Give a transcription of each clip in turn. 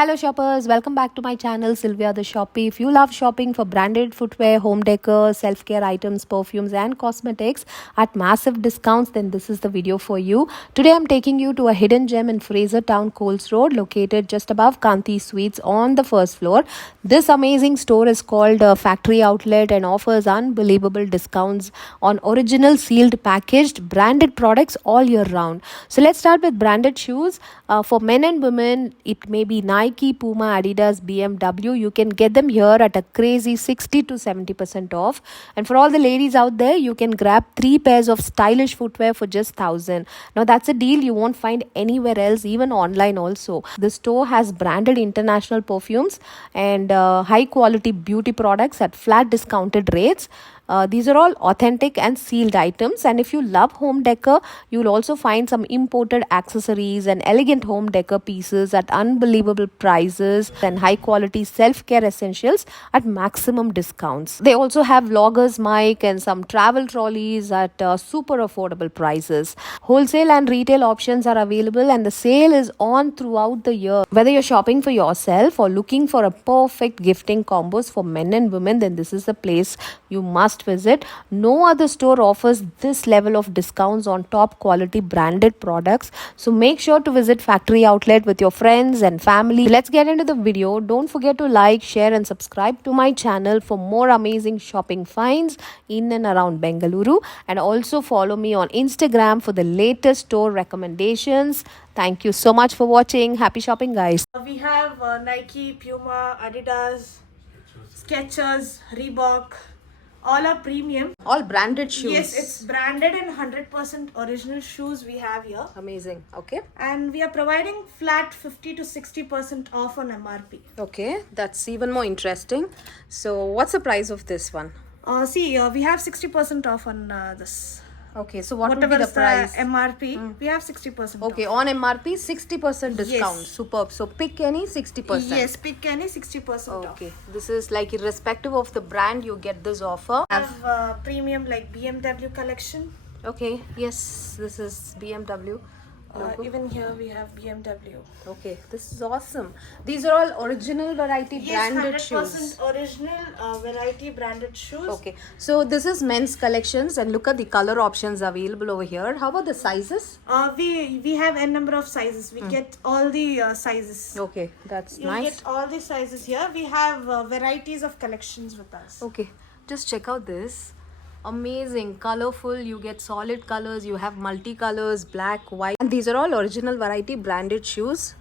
Hello shoppers, welcome back to my channel Sylvia the Shoppy. If you love shopping for branded footwear, home decor, self-care items, perfumes and cosmetics at massive discounts, then this is the video for you. Today I'm taking you to a hidden gem in Fraser Town, Coles Road, located just above Kanti Sweets on the first floor. This amazing store is called Factory Outlet and offers unbelievable discounts on original sealed packaged branded products all year round. So let's start with branded shoes. For men and women, it may be Nike, Puma, Adidas, BMW. You can get them here at a crazy 60 to 70% off. And for all the ladies out there, you can grab 3 pairs of stylish footwear for just 1,000. Now that's a deal you won't find anywhere else, even online also. The store has branded international perfumes and high quality beauty products at flat discounted rates. These are all authentic and sealed items, and if you love home decor, you'll also find some imported accessories and elegant home decor pieces at unbelievable prices and high quality self-care essentials at maximum discounts. They also have vloggers mic and some travel trolleys at super affordable prices. Wholesale and retail options are available, and the sale is on throughout the year. Whether you're shopping for yourself or looking for a perfect gifting combos for men and women, then this is the place you must visit. No other store offers this level of discounts on top quality branded products. So make sure to visit Factory Outlet with your friends and family. Let's get into the video. Don't forget to like, share and subscribe to my channel for more amazing shopping finds in and around Bengaluru, and also follow me on Instagram for the latest store recommendations. Thank you so much for watching. Happy shopping, guys. We have Nike, Puma, Adidas, Skechers, Reebok. All are premium. All branded shoes. Yes, it's branded and 100% original shoes we have here. Amazing. Okay. And we are providing flat 50 to 60% off on MRP. Okay, that's even more interesting. So what's the price of this one? We have 60% off on this. Okay, so what Whatever would be the is price? MRP, we have 60% Okay, off. on MRP 60% discount. Yes. Superb. So pick any 60%. Yes, pick any 60% off. Okay, this is like irrespective of the brand, you get this offer. We have premium like BMW collection. Okay, yes, this is BMW. Even here we have BMW. Okay, this is awesome. These are all original variety branded Yes, 100% shoes. original variety branded shoes. Okay, so this is men's collections, and look at the color options available over here. How about the sizes? We have n number of sizes. We get all the sizes. Okay, that's You nice. get all the sizes here. We have varieties of collections with us. Okay, just check out this. Amazing, colorful. You get solid colors. You have multicolors, black, white, and these are all original variety branded shoes.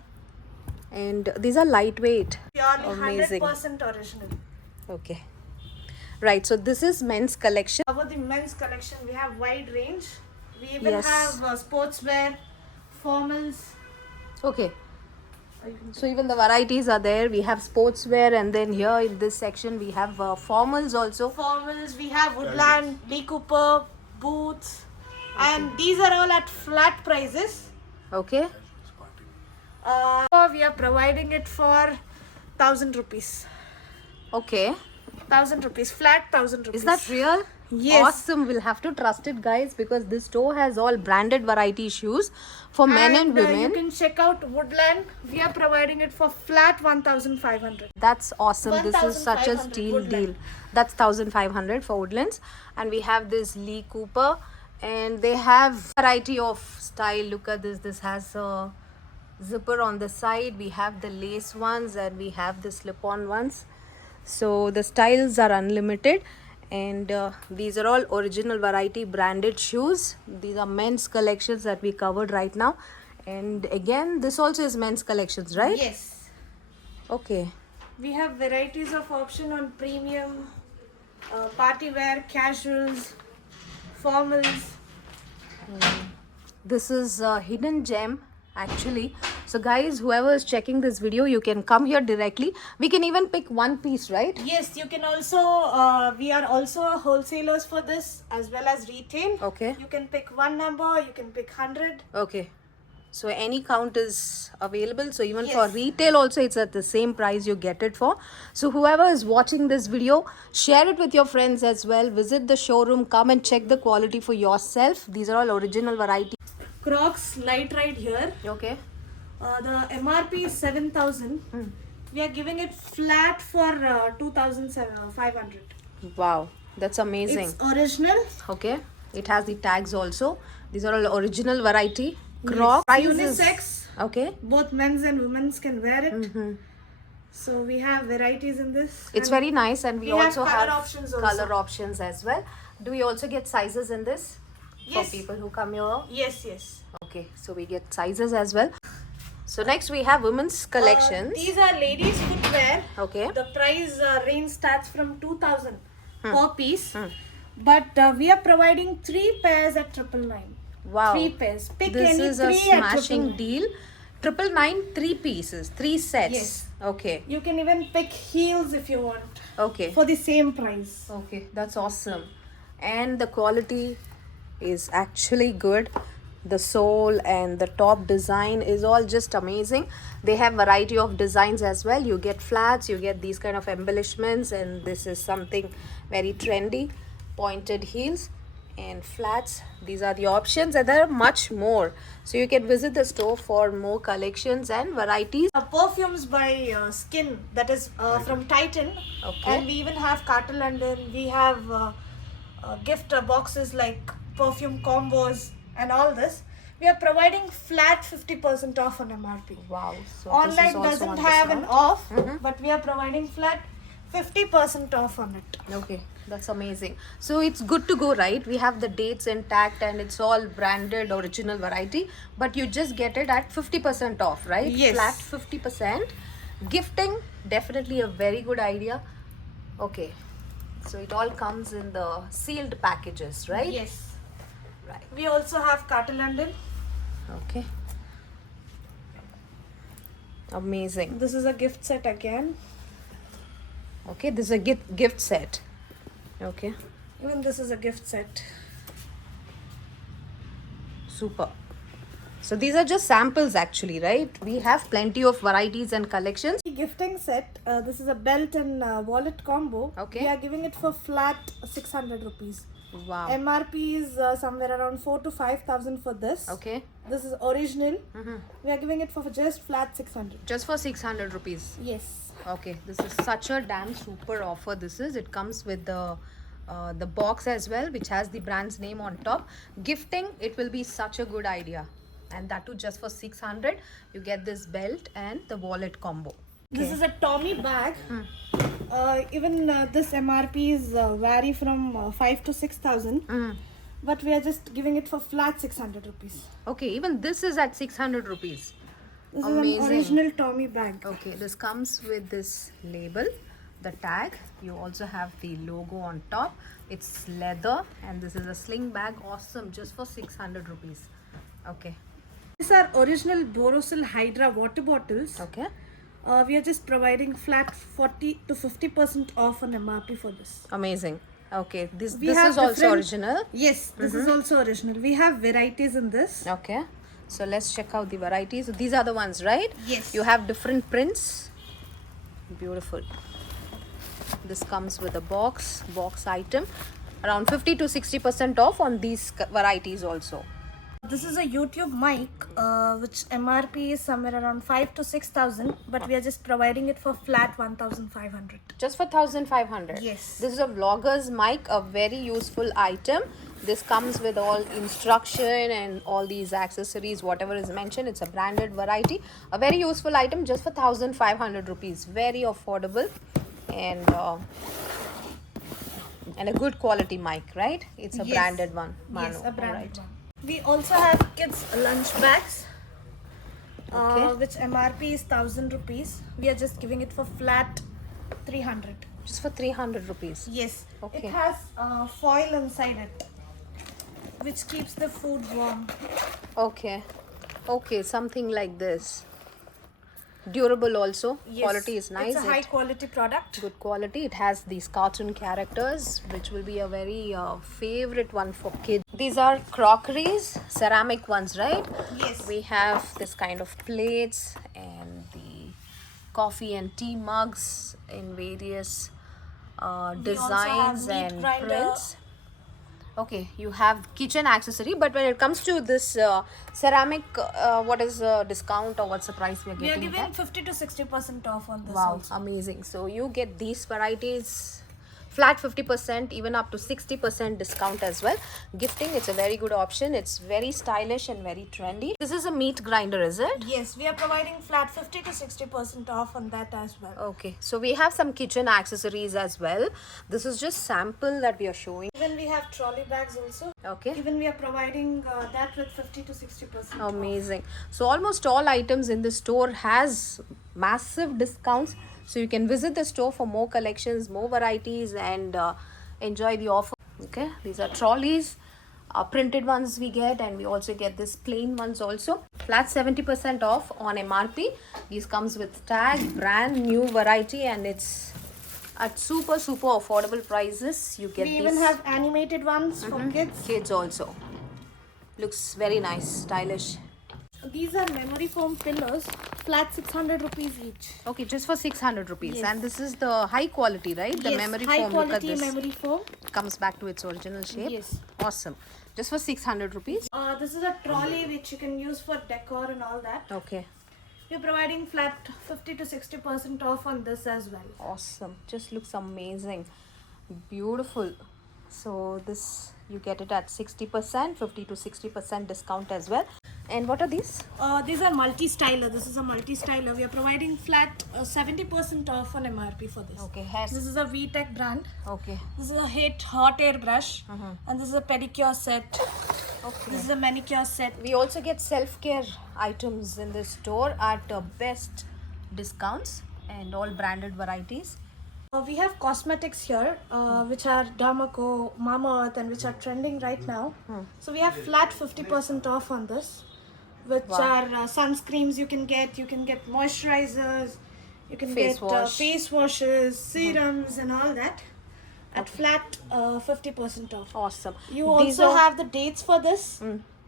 And these are lightweight. Purely Amazing. 100% original. Okay, right. So this is men's collection. About the men's collection, we have wide range. We even Yes. have sportswear, formals. Okay. So even the varieties are there. We have sportswear, and then here in this section we have formals also. Formals, we have Woodland, Lee Cooper, Boots, and these are all at flat prices. Okay. We are providing it for 1,000 rupees. Okay. 1,000 rupees, flat 1,000 rupees. Is that real? Yes. Awesome. We'll have to trust it, guys, because this store has all branded variety shoes for men and You women. can check out Woodland. We are providing it for flat 1,500. That's awesome. This is such a 1,500 steal Woodland. deal. That's 1,500 for Woodlands. And we have this Lee Cooper, and they have variety of style. Look at this. This has a zipper on the side. We have the lace ones, and we have the slip-on ones. So the styles are unlimited, and these are all original variety branded shoes. These are men's collections that we covered right now, and again this also is men's collections, right? Yes. Okay. We have varieties of option on premium, party wear, casuals, formals. This is a hidden gem actually. So guys, whoever is checking this video, you can come here directly. We can even pick one piece, right? Yes, you can also, we are also wholesalers for this as well as retail. Okay. You can pick one number, you can pick 100. Okay. So any count is available. So even Yes. for retail also, it's at the same price you get it for. So whoever is watching this video, share it with your friends as well. Visit the showroom, come and check the quality for yourself. These are all original variety. Crocs light right here. Okay. The MRP is 7,000. We are giving it flat for 2,500. Wow, that's amazing. It's original. Okay, it has the tags also. These are all original variety. Crocs. Yes. Price is- Unisex. Okay. Both men's and women's can wear it. So we have varieties in this. It's And very nice, and we we have also colour have options also. color options as well. Do we also get sizes in this for Yes. people who come here? Yes, yes. Okay, so we get sizes as well. So next we have women's collections. These are ladies' footwear. Okay. The price range starts from 2,000 Hmm. per piece. But we are providing 3 pairs at 999. Wow. 3 pairs. Pick This any is a 3 at smashing 999. deal. 999, 3 pieces, 3 sets. Yes. Okay. You can even pick heels if you want Okay. for the same price. Okay, that's awesome. And the quality is actually good. The sole and the top design is all just amazing. They have variety of designs as well. You get flats, you get these kind of embellishments, and this is something very trendy. Pointed heels and flats. These are the options, and there are much more. So you can visit the store for more collections and varieties. Perfumes by Skin, that is from Titan. Okay. And we even have Carter London. We have gift boxes like perfume combos and all this. We are providing flat 50% off on MRP. Wow. So Online this is also doesn't on have an discount. off, but we are providing flat 50% off on it. Okay, that's amazing. So it's good to go, right? We have the dates intact and it's all branded original variety, but you just get it at 50% off, right? Yes. Flat 50%. Gifting, definitely a very good idea. Okay, so it all comes in the sealed packages, right? Yes. Right. We also have Carter London. Okay. Amazing. This is a gift set again. Okay, this is a gift set. Okay, Even this is a gift set. super. So these are just samples actually, right? We have plenty of varieties and collections. The gifting set, this is a belt and wallet combo. Okay. We are giving it for flat 600 rupees. Wow. MRP is somewhere around 4 to 5,000 for this. Okay. This is original. We are giving it for just flat 600. Just for 600 rupees. Yes. Okay, this is such a damn super offer. This is. It comes with the box as well, which has the brand's name on top. Gifting, it will be such a good idea, and that too just for 600. You get this belt and the wallet combo. This is a Tommy bag. Even this MRPs vary from 5 to 6,000. But we are just giving it for flat 600 rupees. Okay, even this is at 600 rupees. This Amazing. is an original Tommy bag. Okay, this comes with this label, the tag. You also have the logo on top. It's leather, and this is a sling bag. Awesome, just for 600 rupees. Okay. These are original Borosil Hydra water bottles. Okay. We are just providing flat 40 to 50% off on MRP for this. Amazing. Okay, this We this have is also different- original. Yes, this is also original. We have varieties in this. Okay, so let's check out the varieties. So these are the ones, right? Yes. You have different prints. Beautiful. This comes with a box item. Around 50 to 60% off on these varieties also. This is a YouTube mic, which MRP is somewhere around 5 to 6,000, but we are just providing it for flat 1,500. Just for 1500. Yes. This is a vlogger's mic, a very useful item. This comes with all instruction and all these accessories, whatever is mentioned. It's a branded variety. A very useful item just for 1500 rupees. Very affordable and a good quality mic, right? It's a Yes. branded one. Yes, Manu. a branded Alright. one. We also have kids lunch bags, Okay. which MRP is 1,000 rupees. We are just giving it for flat 300. Just for 300 rupees. Yes. Okay. It has foil inside it, which keeps the food warm. Okay. Okay, something like this. Durable also. Yes. Quality is nice. It's a high quality product. Good quality. It has these cartoon characters, which will be a very favorite one for kids. These are crockeries, ceramic ones, right? Yes. We have this kind of plates and the coffee and tea mugs in various also designs have meat and grinder. prints. Okay, you have kitchen accessory, but when it comes to this ceramic, what is the discount or what's the price we are We are getting? giving 50 to 60% off on this Wow, also. amazing. So you get these varieties flat 50%, even up to 60% discount as well. Gifting, it's a very good option. It's very stylish and very trendy. This is a meat grinder, is it? Yes, we are providing flat 50 to 60% off on that as well. Okay, so we have some kitchen accessories as well. This is just sample that we are showing. Even we have trolley bags also. Okay. Even we are providing that with 50 to 60% off. Amazing. So almost all items in the store has massive discounts. So you can visit the store for more collections, more varieties, and enjoy the offer. Okay, these are trolleys. Printed ones we get, and we also get this plain ones also. Flat 70% off on MRP. These comes with tag, brand new variety, and it's at super affordable prices. You get We these even have animated ones for kids. kids also. Looks very nice, stylish. These are memory foam pillows, flat 600 rupees each. Okay, just for 600 rupees. Yes. And this is the high quality, right? The Yes, memory high foam. Look at quality this. memory foam. Comes back to its original shape. Yes. Awesome. Just for 600 rupees. This is a trolley which you can use for decor and all that. Okay. We're providing flat 50 to 60% off on this as well. Awesome. Just looks amazing. Beautiful. So this you get it at 60%, 50 to 60% discount as well. And what are these? These are multi-styler. This is a multi-styler. We are providing flat 70% off on MRP for this. Okay, hair. This is a VTech brand. Okay. This is a hot air brush. And this is a pedicure set. Okay. This is a manicure set. We also get self-care items in the store at best discounts and all branded varieties. We have cosmetics here, which are Dermaco, Mama Earth, and which are trending right now. So we have flat 50% off on this, which are sunscreens you can get. You can get moisturizers, you can Face get wash. face washes, serums, and all that at flat 50% off. Awesome. You These also are- have the dates for this,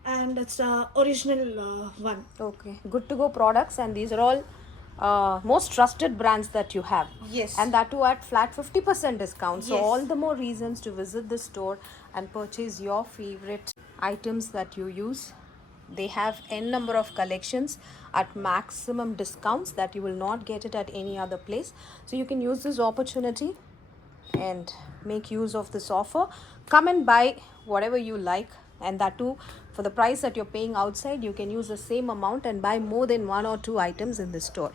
and it's a original one. Okay, good to go products, and these are all most trusted brands that you have. Yes. And that too at flat 50% discount. So Yes. all the more reasons to visit the store and purchase your favorite items that you use. They have n number of collections at maximum discounts that you will not get it at any other place. So you can use this opportunity and make use of this offer. Come and buy whatever you like, and that too for the price that you're paying outside. You can use the same amount and buy more than one or two items in the store.